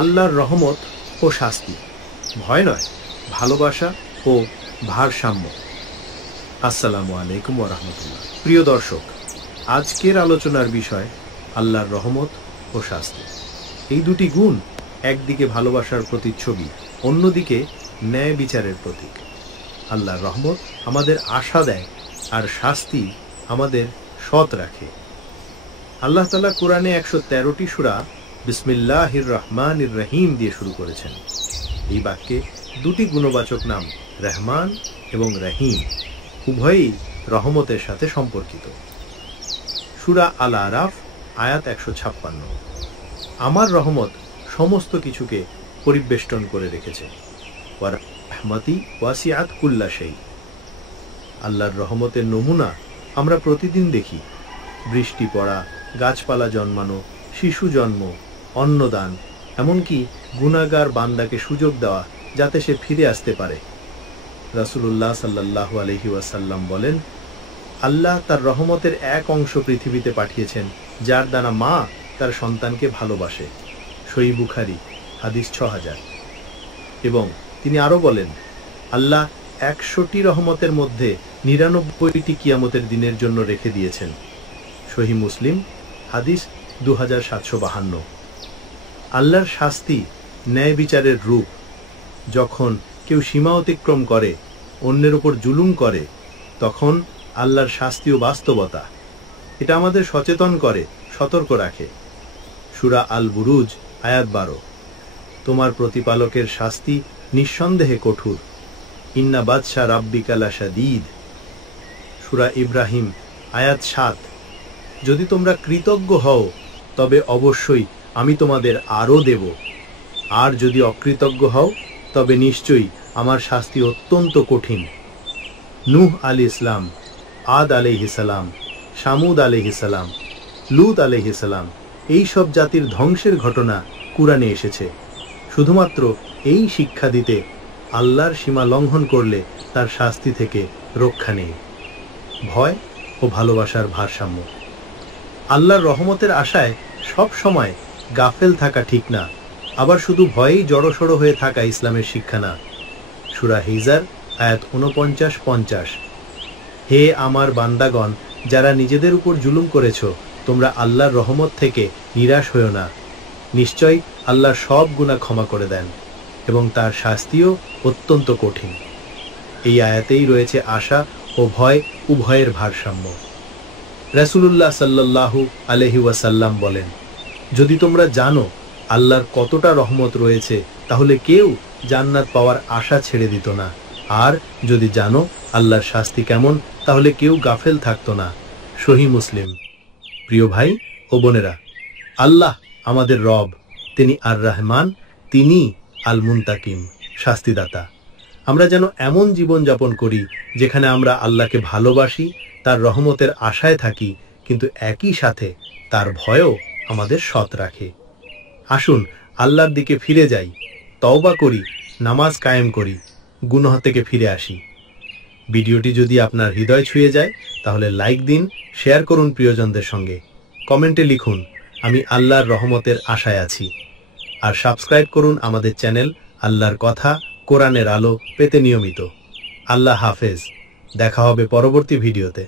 আল্লাহর রহমত ও শাস্তি, ভয় নয়, ভালোবাসা ও ভারসাম্য। আসসালামু আলাইকুম ওয়া রাহমাতুল্লাহ। প্রিয় দর্শক, আজকের আলোচনার বিষয় আল্লাহর রহমত ও শাস্তি। এই দুটি গুণ একদিকে ভালোবাসার প্রতিচ্ছবি, অন্যদিকে ন্যায় বিচারের প্রতীক। আল্লাহর রহমত আমাদের আশা দেয় আর শাস্তি আমাদের সৎ রাখে। আল্লাহ তাআলা কোরআনে 113টি সূরা বিসমিল্লাহির রহমানির রহিম দিয়ে শুরু করেছেন। এই বাক্যে দুটি গুণবাচক নাম রহমান এবং রহিম উভয়ই রহমতের সাথে সম্পর্কিত। সূরা আল আরাফ আয়াত 156। আমার রহমত সমস্ত কিছুকে পরিবেষ্টন করে রেখেছে। ওয়া রাহমাতি ওয়াসিআত কুল্লা শাই। আল্লাহর রহমতের নমুনা আমরা প্রতিদিন দেখি। বৃষ্টি পড়া, গাছপালা জন্মানো, শিশু জন্ম, অন্নদান, এমনকি গুনাহগার বান্দাকে সুযোগ দেওয়া যাতে সে ফিরে আসতে পারে। রাসূলুল্লাহ সাল্লাল্লাহু আলাইহি ওয়াসাল্লাম বলেন, আল্লাহ তার রহমতের এক অংশ পৃথিবীতে পাঠিয়েছেন যার দ্বারা মা তার সন্তানকে ভালোবাসে। সহিহ বুখারী হাদিস 6000। এবং তিনি আরো বলেন, আল্লাহ 100টি রহমতের মধ্যে 99টি কিয়ামতের দিনের জন্য রেখে দিয়েছেন। সহিহ মুসলিম হাদিস 2752। আল্লাহর শাস্তি ন্যায় বিচারের রূপ। যখন কেউ সীমা অতিক্রম করে, অন্যের উপর জুলুম করে, তখন আল্লাহর শাস্তিও বাস্তবতা। এটা আমাদের সচেতন করে, সতর্ক রাখে। সূরা আল বুরুজ আয়াত 12। তোমার প্রতিপালকের শাস্তি নিঃসন্দেহে কঠোর। ইন্না বাদশা রাব্বিকা লাশাদীদ। সূরা ইব্রাহিম আয়াত 7। যদি তোমরা কৃতজ্ঞ হও তবে অবশ্যই আমি তোমাদের আরও দেব, আর যদি অকৃতজ্ঞ হও তবে নিশ্চয়ই আমার শাস্তি অত্যন্ত কঠিন। নূহ আলাইহিস সালাম, আদ আলাইহিস সালাম, শামুদ আলাইহিস সালাম, লূত আলাইহিস সালাম, এই সব জাতির ধ্বংসের ঘটনা কুরআনে এসেছে শুধুমাত্র এই শিক্ষা দিতে, আল্লাহর সীমা লঙ্ঘন করলে তার শাস্তি থেকে রক্ষা নেই। ভয় ও ভালোবাসার ভারসাম্য। আল্লাহর রহমতের আশায় সব সময় গাফেল থাকা ঠিক না, আবার শুধু ভয়েই জড়সড় হয়ে থাকা ইসলামের শিক্ষা না। সূরা হিজর আয়াত 49-50। হে আমার বান্দাগণ, যারা নিজেদের উপর জুলুম করেছ, তোমরা আল্লাহর রহমত থেকে নিরাশ হও না। নিশ্চয় আল্লাহ সব গুনাহ ক্ষমা করে দেন এবং তার শাস্তিও অত্যন্ত কঠিন। এই আয়াতেই রয়েছে আশা ও ভয় উভয়ের ভারসাম্য। রাসূলুল্লাহ সাল্লাল্লাহু আলাইহি ওয়াসাল্লাম বলেন, যদি তোমরা জানো আল্লাহর কতটা রহমত রয়েছে তাহলে কেউ জান্নাত পাওয়ার আশা ছেড়ে দিত না, আর যদি জানো আল্লাহর শাস্তি কেমন তাহলে কেউ গাফেল থাকতো না। সহিহ মুসলিম। প্রিয় ভাই ও বোনেরা, আল্লাহ আমাদের রব, তিনি আর রহমান, তিনি আল মুনতাকিম, শাস্তিদাতা। আমরা যেন এমন জীবন যাপন করি যেখানে আমরা আল্লাহকে ভালোবাসি, তার রহমতের আশায় থাকি, কিন্তু একই সাথে তার ভয়ও আমাদের সৎ রাখে। আসুন আল্লাহর দিকে ফিরে যাই, তওবা করি, নামাজ কায়েম করি, গুনাহ থেকে ফিরে আসি। ভিডিওটি যদি আপনার হৃদয় ছুঁয়ে যায় তাহলে লাইক দিন, শেয়ার করুন প্রিয়জনদের সঙ্গে, কমেন্টে লিখুন আমি আল্লাহর রহমতের আশায় আছি। আর সাবস্ক্রাইব করুন আমাদের চ্যানেল আল্লাহর কথা কোরআনের আলো পেতে নিয়মিত। আল্লাহ হাফেজ। দেখা হবে পরবর্তী ভিডিওতে।